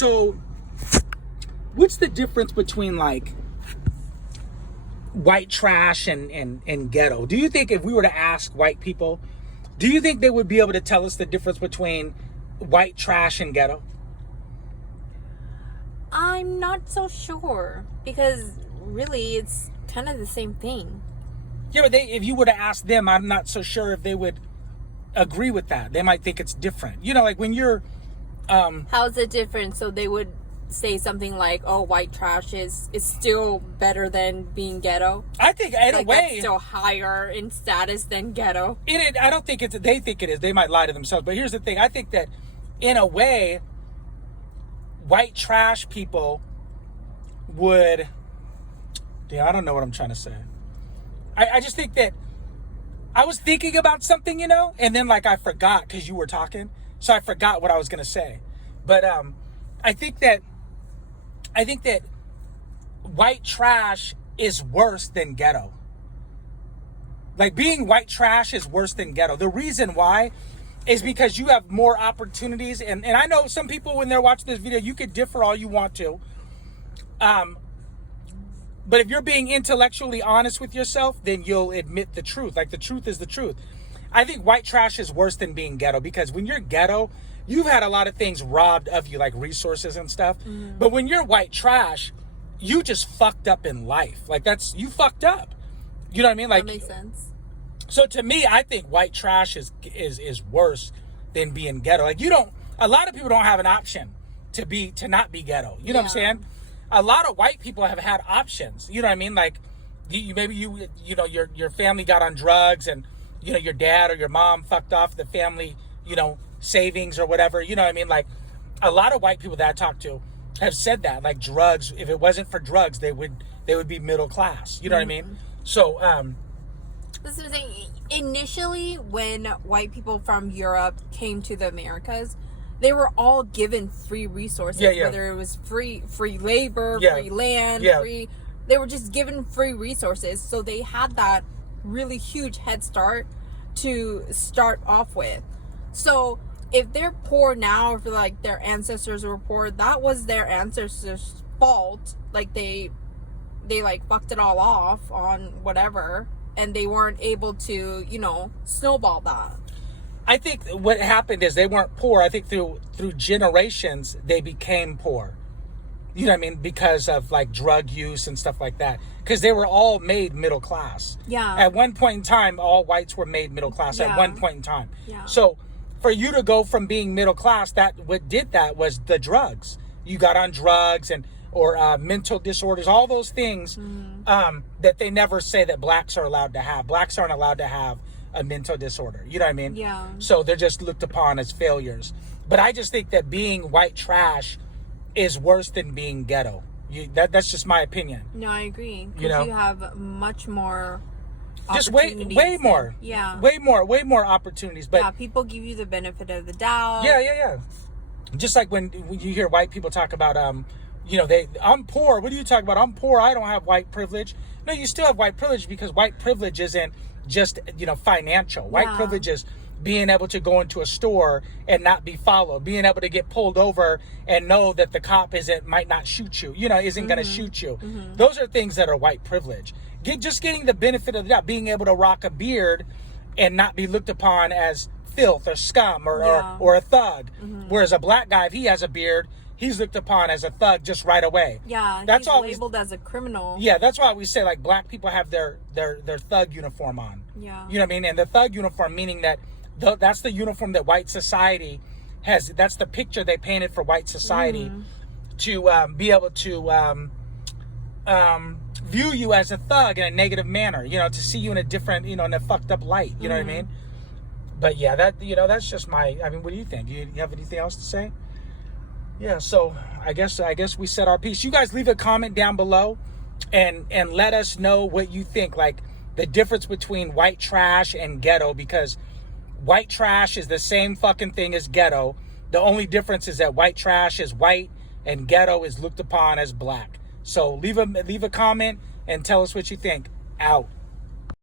So what's the difference between like white trash and ghetto? Do you think if we were to ask white people, do you think they would be able to tell us the difference between white trash and ghetto? I'm not so sure, because really it's kind of the same thing. Yeah, but if you were to ask them, I'm not so sure if they would agree with that. They might think it's different. You know, like when you're... How's it different? So they would say something like, oh, white trash is still better than being ghetto? I think in a way... That's still higher in status than ghetto. I don't think they think it is. They might lie to themselves. But here's the thing. I think that in a way, white trash people would... Yeah, I don't know what I'm trying to say. I just think that I was thinking about something, you know, and then like I forgot because you were talking. So I forgot what I was going to say. But I think that white trash is worse than ghetto. Like being white trash is worse than ghetto. The reason why is because you have more opportunities. And I know some people, when they're watching this video, you could differ all you want to. But if you're being intellectually honest with yourself, then you'll admit the truth. Like the truth is the truth. I think white trash is worse than being ghetto, because when you're ghetto, you've had a lot of things robbed of you, like resources and stuff. Mm-hmm. But when you're white trash, you just fucked up in life. Like you fucked up. You know what I mean? Like that makes sense. So to me, I think white trash is worse than being ghetto. Like a lot of people don't have an option to not be ghetto. You know what I'm saying? A lot of white people have had options. You know what I mean? Like maybe your family got on drugs, and you know your dad or your mom fucked off the family, you know, savings or whatever. You know what I mean? Like a lot of white people that I talk to have said that, like drugs, if it wasn't for drugs, they would be middle class. You know what I mean? So this is the thing. Initially, when white people from Europe came to the Americas, they were all given free resources, whether it was free labor, free land, they were just given free resources. So they had that really huge head start to start off with. So if they're poor now, if like their ancestors were poor, that was their ancestors' fault. Like they like fucked it all off on whatever, and they weren't able to, you know, snowball that. I think what happened is they weren't poor. I think through generations they became poor. You know what I mean? Because of like drug use and stuff like that. Because they were all made middle class. Yeah. At one point in time, all whites were made middle class at one point in time. Yeah. So for you to go from being middle class, what did that was the drugs. You got on drugs or mental disorders, all those things that they never say that blacks are allowed to have. Blacks aren't allowed to have a mental disorder. You know what I mean? Yeah. So they're just looked upon as failures. But I just think that being white trash is worse than being ghetto. That's just my opinion. No, I agree. You know, you have much more just way more. Yeah. Way more opportunities. But yeah, people give you the benefit of the doubt. Yeah. Just like when you hear white people talk about you know, I'm poor. What are you talking about? I'm poor. I don't have white privilege. No, you still have white privilege, because white privilege isn't just, you know, financial. White privilege is being able to go into a store and not be followed, being able to get pulled over and know that the cop might not shoot you, you know, isn't going to shoot you. Mm-hmm. Those are things that are white privilege. Just getting the benefit of the doubt, being able to rock a beard and not be looked upon as filth or scum or a thug. Mm-hmm. Whereas a black guy, if he has a beard, he's looked upon as a thug just right away. Yeah, that's he's labeled as a criminal. Yeah, that's why we say like black people have their thug uniform on. Yeah. You know what I mean? And the thug uniform, meaning that that's the uniform that white society has. That's the picture they painted for white society to be able to view you as a thug in a negative manner, you know, to see you in a different, you know, in a fucked up light. You know what I mean? But yeah, that's just I mean, what do you think? Do you have anything else to say? Yeah, so I guess we said our piece. You guys leave a comment down below and let us know what you think, like the difference between white trash and ghetto, because white trash is the same fucking thing as ghetto. The only difference is that white trash is white and ghetto is looked upon as black. So leave a comment and tell us what you think. Out.